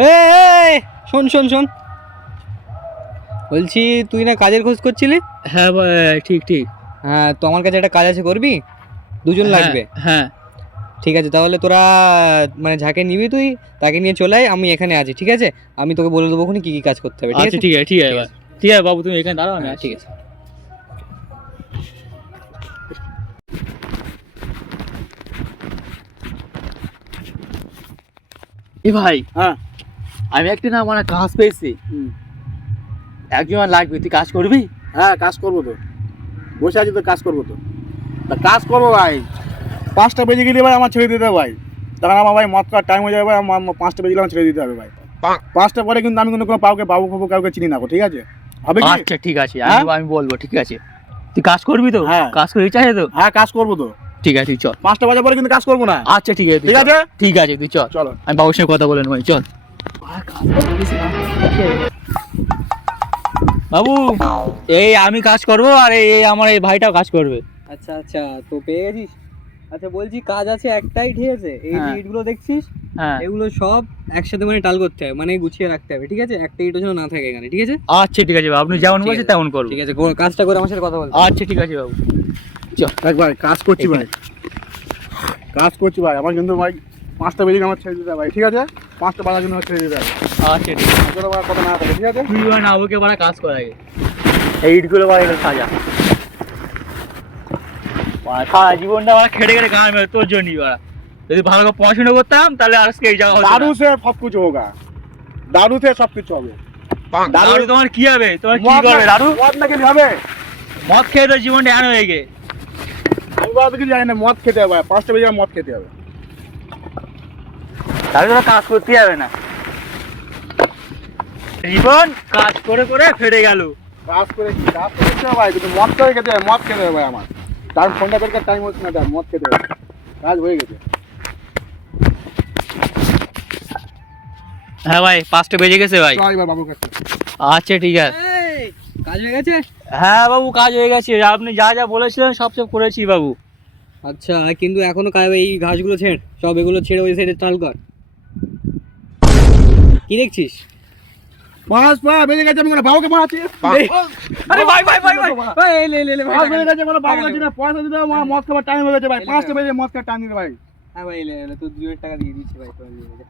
এই শোন শোন শোন, বলছি তুই না কাজের খোঁজ করছিলি? হ্যাঁ ভাই, ঠিক ঠিক। হ্যাঁ, তো আমার কাছে একটা কাজ আছে, করবি? দুজন লাগবে। হ্যাঁ ঠিক আছে, তাহলে তোরা মানে যাকে নিবি তুই তাকে নিয়ে চলে আয়, আমি এখানে আছি। ঠিক আছে, আমি তোকে বলে দেবো কি কি কাজ করতে হবে। ঠিক আচ্ছা, আছে ঠিক আছে ঠিক আছে ভাই, ঠিক আছে বাবু, তুমি এখানে দাঁড়াও, আমি হ্যাঁ, আসছি। ঠিক আছে। এ ভাই, হ্যাঁ। আমি একটা না মানে কাজ পেয়েছি, একজন লাগবে, তুই কাজ করবি? হ্যাঁ, কাজ করবো তো, বসে আছি তো, কাজ করবো তো। তা কাজ করবো ভাই, 5টা বেজে গেলে ভাই আমার ছেড়ে দিতে হবে ভাই। তখন আমার ভাই মদ খাওয়ার টাইম হয়ে যাবে ভাই, আমার 5টা বেজে গেলে আমার ছেড়ে দিতে হবে ভাই। 5টা পরে কিন্তু আমি কোনো কাউকে বাবু ফাবু কাউকে চিনি না গো, ঠিক আছে? হবে কি? আচ্ছা ঠিক আছে, হ্যাঁ? আমি বলবো, ঠিক আছে। তুই কাজ করবি তো? হ্যাঁ। কাজ করে ইচ্ছা আছে তো? হ্যাঁ, কাজ করবো তো। ঠিক আছে, তুই চল। 5টা বাজার পরে কিন্তু কাজ করবো না। আচ্ছা ঠিক আছে, ঠিক আছে? ঠিক আছে, তুই চল। চলো। আমি বাবুর সঙ্গে কথা বলে নেবো, চল। বাবু, এই আমি কাজ করব, আর এই আমার এই ভাইটাও কাজ করবে। আচ্ছা আচ্ছা, তো পেয়ে গেছিস? আচ্ছা বলছি, কাজ আছে একটাই, ঠিক আছে? এই যে হ্যাঁ। ইটগুলো দেখছিস, হ্যাঁ, এগুলো সব একসাথে মানে টাল করতে হবে, মানে গুছিয়ে রাখতে হবে। ঠিক আছে, একটা ইটও যেন না থাকে এখানে। ঠিক আছে আচ্ছা ঠিক আছে বাবু, আপনি যেমন ঠিক বলছেন আছে। তেমন করবো। ঠিক আছে, কাজটা করে আমার সাথে কথা বল। আচ্ছা ঠিক আছে বাবু। দেখ ভাই, কাজ করছি ভাই, কাজ করছি ভাই। আমার কিন্তু ভাই 5টা বেজে গেলে আমার ছেড়ে দিতে হবে ভাই, ঠিক আছে? 5টা বাজার জন্য আমার ছেড়ে দিতে হবে। আচ্ছা ঠিক আছে, তোর আবার কথা না থাকে, ঠিক আছে? তুই না ওকে বাড়া কাজ কর আগে, এই ইটগুলো বাড়া এগুলো সাজা। বাড়া সারা জীবনটা বাড়া খেটে খেটে গান মেরে তোর জন্যই বাড়া। যদি ভালো করে পড়াশোনা করতাম তাহলে আজকে এই জায়গা হতো दारू না। से सब कुछ होगा, दारू से सब कुछ হবে। দারু তোমার কি হবে? তোমার কি মদ করবে না- দারু? মদ না খেলে হবে? মদ খেয়ে তোর জীবনটা এন হয়ে গে। আমি বাবা কিছু জানি না, মদ খেতে হবে ভাই। 5টা বেজে মদ খেতে হবে। তাহলে তোরা কাজ করতে যাবে না, জীবন কাজ করে করে ফেটে গেল। কাজ করে কি কাজ করতে হবে ভাই, কিন্তু মদ করে খেতে হবে, মদ খেতে হবে ভাই আমার। তার ফোনটা বের করার টাইম হচ্ছে না, তার মদ খেতে হবে। কাজ হয়ে গেছে। হ্যাঁ ভাই, 5টা বেজে গেছে ভাই। চল এবার বাবুর কাছে। আচ্ছা ঠিক আছে। এই, কাজ হয়ে গেছে? হ্যাঁ বাবু, কাজ হয়ে গেছে, আপনি যা যা বলেছিলেন সব করেছি বাবু। আচ্ছা, কিন্তু এখনো কাজ, এই ঘাসগুলো ছেড়, সব এগুলো ছেড়ে ওই সাইডে টাল কর। কি দেখছিস? 5 বেজে গেছে, আমি কোনো বাবুকে পড়াচ্ছি। আরে ভাই ভাই ভাই ভাই ভাই, এই লে ভাই, 5 বেজে গেছে, কোনো বাবু কাছে না, পয়সা দিতে হবে, আমার মদ খাবার টাইম হয়ে গেছে ভাই। 5টা বেজে মদ খাওয়ার টাইম দিতে ভাই। হ্যাঁ ভাই, লে তুই 2 টাকা দিয়ে দিচ্ছি ভাই, তোর দিয়ে দে।